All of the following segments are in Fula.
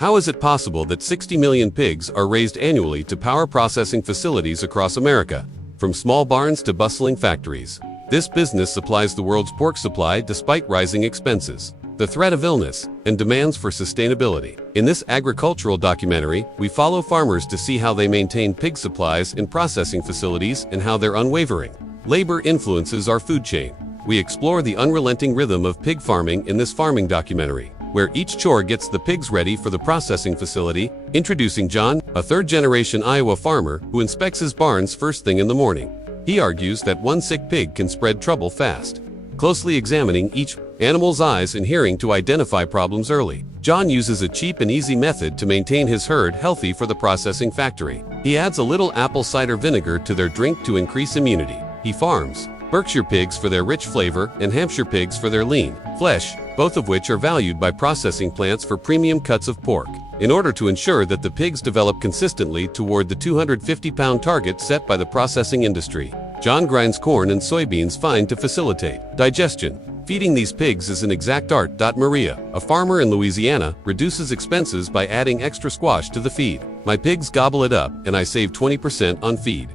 How is it possible that 60 million pigs are raised annually to power processing facilities across America, from small barns to bustling factories? This business supplies the world's pork supply despite rising expenses, the threat of illness, and demands for sustainability. In this agricultural documentary, we follow farmers to see how they maintain pig supplies in processing facilities and how their unwavering labor influences our food chain. We explore the unrelenting rhythm of pig farming in this farming documentary, where each chore gets the pigs ready for the processing facility. Introducing John, a third-generation Iowa farmer who inspects his barns first thing in the morning. He argues that one sick pig can spread trouble fast. Closely examining each animal's eyes and hearing to identify problems early, John uses a cheap and easy method to maintain his herd healthy for the processing factory. He adds a little apple cider vinegar to their drink to increase immunity. He farms Berkshire pigs for their rich flavor and Hampshire pigs for their lean flesh, both of which are valued by processing plants for premium cuts of pork. In order to ensure that the pigs develop consistently toward the 250-pound target set by the processing industry, John grinds corn and soybeans fine to facilitate digestion. Feeding these pigs is an exact art. Maria, a farmer in Louisiana, reduces expenses by adding extra squash to the feed. My pigs gobble it up, and I save 20% on feed.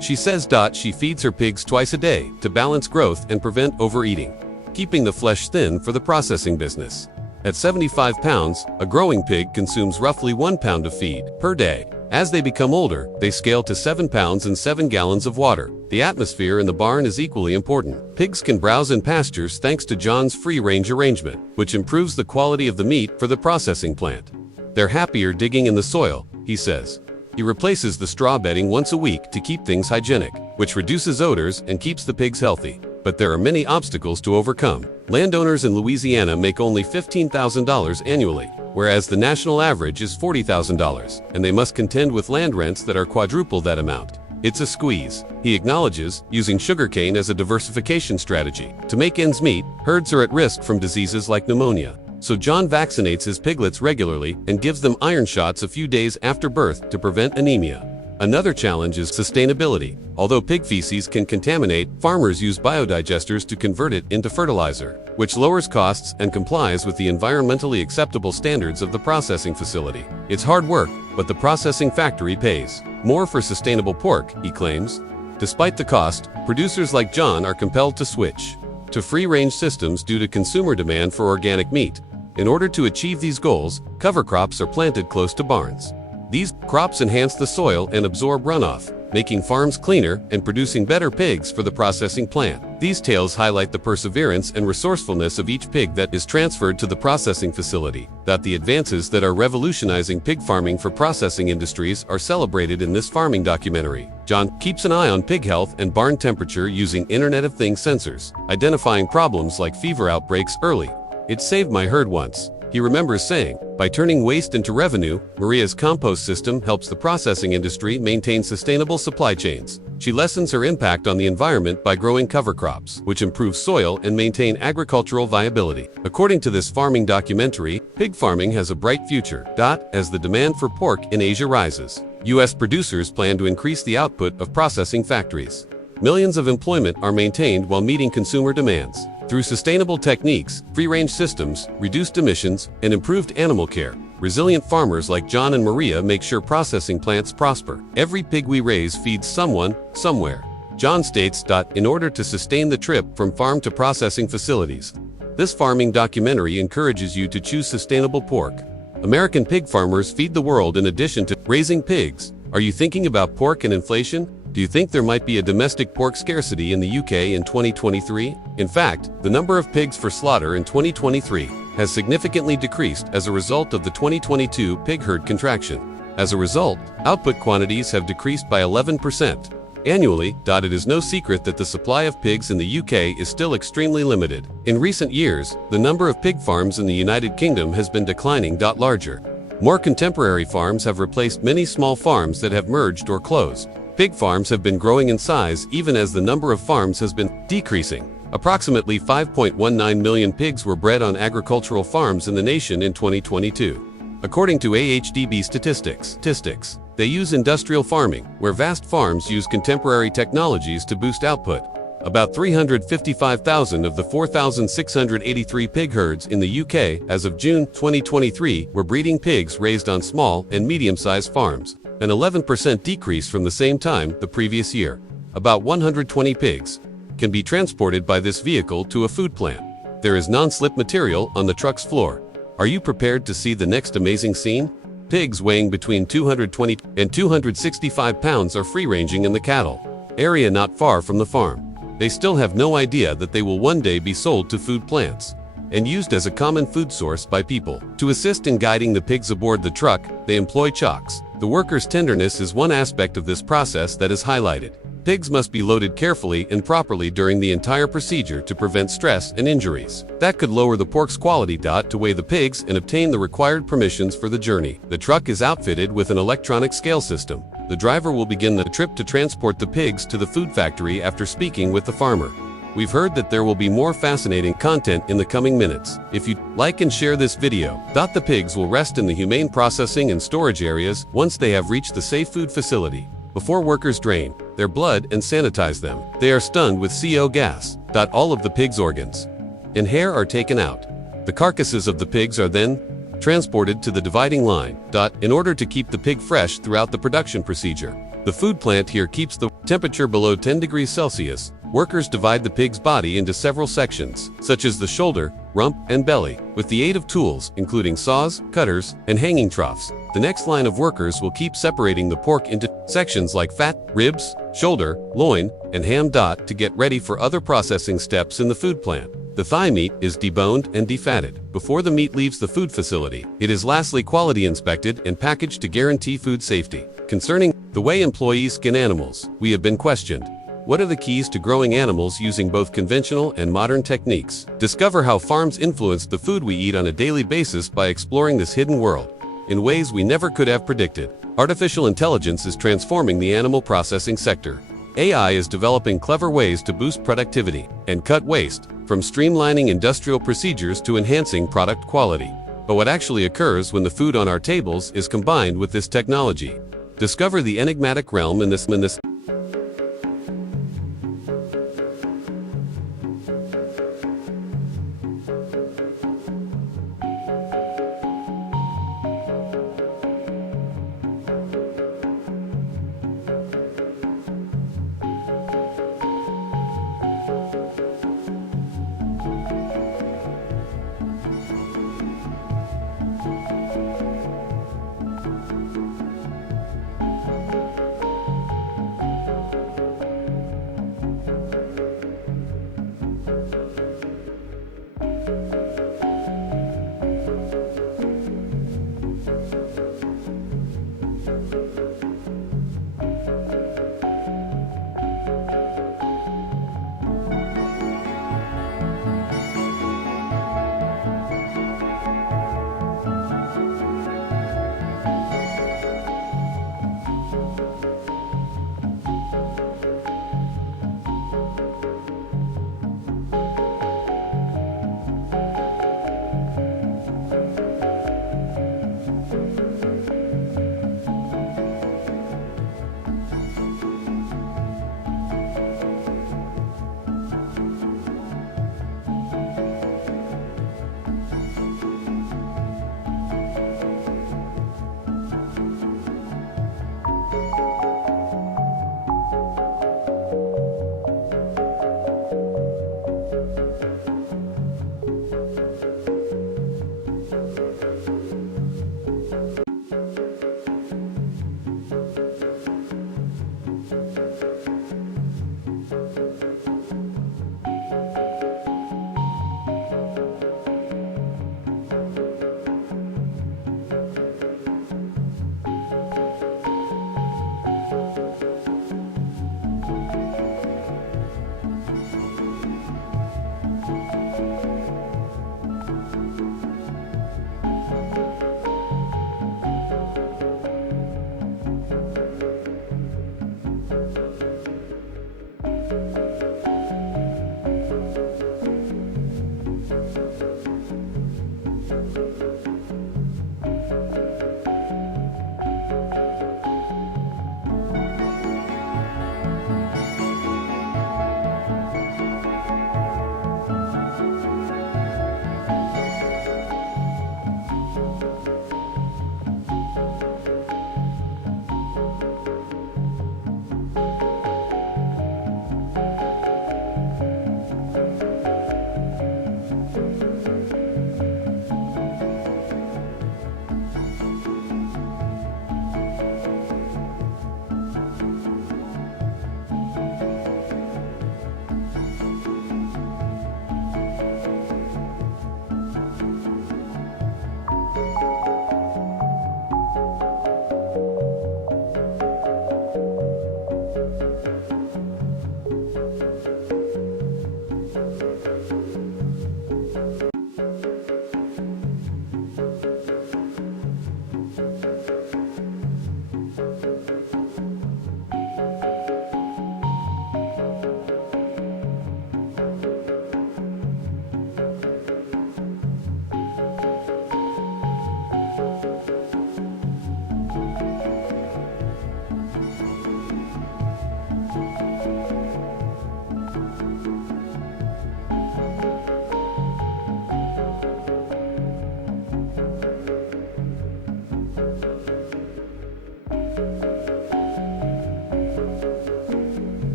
She says she feeds her pigs twice a day to balance growth and prevent overeating, keeping the flesh thin for the processing business. At 75 pounds, a growing pig consumes roughly 1 pound of feed per day. As they become older, they scale to 7 pounds and 7 gallons of water. The atmosphere in the barn is equally important. Pigs can browse in pastures thanks to John's free-range arrangement, which improves the quality of the meat for the processing plant. They're happier digging in the soil, he says. He replaces the straw bedding once a week to keep things hygienic, which reduces odors and keeps the pigs healthy. But there are many obstacles to overcome. Landowners in Louisiana make only $15,000 annually, whereas the national average is $40,000, and they must contend with land rents that are quadruple that amount. It's a squeeze, he acknowledges, using sugarcane as a diversification strategy. To make ends meet, herds are at risk from diseases like pneumonia. So John vaccinates his piglets regularly and gives them iron shots a few days after birth to prevent anemia. Another challenge is sustainability. Although pig feces can contaminate, farmers use biodigesters to convert it into fertilizer, which lowers costs and complies with the environmentally acceptable standards of the processing facility. It's hard work, but the processing factory pays more for sustainable pork, he claims. Despite the cost, producers like John are compelled to switch to free-range systems due to consumer demand for organic meat. In order to achieve these goals, cover crops are planted close to barns. These crops enhance the soil and absorb runoff, making farms cleaner and producing better pigs for the processing plant. These tales highlight the perseverance and resourcefulness of each pig that is transferred to the processing facility. The advances that are revolutionizing pig farming for processing industries are celebrated in this farming documentary. John keeps an eye on pig health and barn temperature using Internet of Things sensors, identifying problems like fever outbreaks early. "It saved my herd once," he remembers saying. By turning waste into revenue, Maria's compost system helps the processing industry maintain sustainable supply chains. She lessens her impact on the environment by growing cover crops, which improve soil and maintain agricultural viability. According to this farming documentary, pig farming has a bright future. As the demand for pork in Asia rises, U.S. producers plan to increase the output of processing factories. Millions of employment are maintained while meeting consumer demands. Through sustainable techniques, free-range systems, reduced emissions, and improved animal care, resilient farmers like John and Maria make sure processing plants prosper. Every pig we raise feeds someone, somewhere. John states, in order to sustain the trip from farm to processing facilities. This farming documentary encourages you to choose sustainable pork. American pig farmers feed the world in addition to raising pigs. Are you thinking about pork and inflation? Do you think there might be a domestic pork scarcity in the UK in 2023? In fact, the number of pigs for slaughter in 2023 has significantly decreased as a result of the 2022 pig herd contraction. As a result, output quantities have decreased by 11% annually. It is no secret that the supply of pigs in the UK is still extremely limited. In recent years, the number of pig farms in the United Kingdom has been declining. Larger, more contemporary farms have replaced many small farms that have merged or closed. Pig farms have been growing in size even as the number of farms has been decreasing. Approximately 5.19 million pigs were bred on agricultural farms in the nation in 2022. According to AHDB statistics, They use industrial farming, where vast farms use contemporary technologies to boost output. About 355,000 of the 4,683 pig herds in the UK as of June 2023 were breeding pigs raised on small and medium-sized farms, an 11% decrease from the same time the previous year. About 120 pigs can be transported by this vehicle to a food plant. There is non-slip material on the truck's floor. Are you prepared to see the next amazing scene? Pigs weighing between 220 and 265 pounds are free-ranging in the cattle area not far from the farm. They still have no idea that they will one day be sold to food plants and used as a common food source by people. To assist in guiding the pigs aboard the truck, they employ chocks. The workers' tenderness is one aspect of this process that is highlighted. Pigs must be loaded carefully and properly during the entire procedure to prevent stress and injuries that could lower the pork's quality. To weigh the pigs and obtain the required permissions for the journey, the truck is outfitted with an electronic scale system. The driver will begin the trip to transport the pigs to the food factory after speaking with the farmer. We've heard that there will be more fascinating content in the coming minutes. If you like and share this video, the pigs will rest in the humane processing and storage areas once they have reached the safe food facility. Before workers drain their blood and sanitize them, they are stunned with CO gas. All of the pig's organs and hair are taken out. The carcasses of the pigs are then transported to the dividing line. In order to keep the pig fresh throughout the production procedure, the food plant here keeps the temperature below 10 degrees Celsius. Workers divide the pig's body into several sections, such as the shoulder, rump, and belly, with the aid of tools, including saws, cutters, and hanging troughs. The next line of workers will keep separating the pork into sections like fat, ribs, shoulder, loin, and ham. To get ready for other processing steps in the food plant. The thigh meat is deboned and defatted. Before the meat leaves the food facility, it is lastly quality inspected and packaged to guarantee food safety. Concerning the way employees skin animals, we have been questioned. What are the keys to growing animals using both conventional and modern techniques? Discover how farms influence the food we eat on a daily basis by exploring this hidden world in ways we never could have predicted. Artificial intelligence is transforming the animal processing sector. AI is developing clever ways to boost productivity and cut waste, from streamlining industrial procedures to enhancing product quality. But what actually occurs when the food on our tables is combined with this technology? Discover the enigmatic realm in this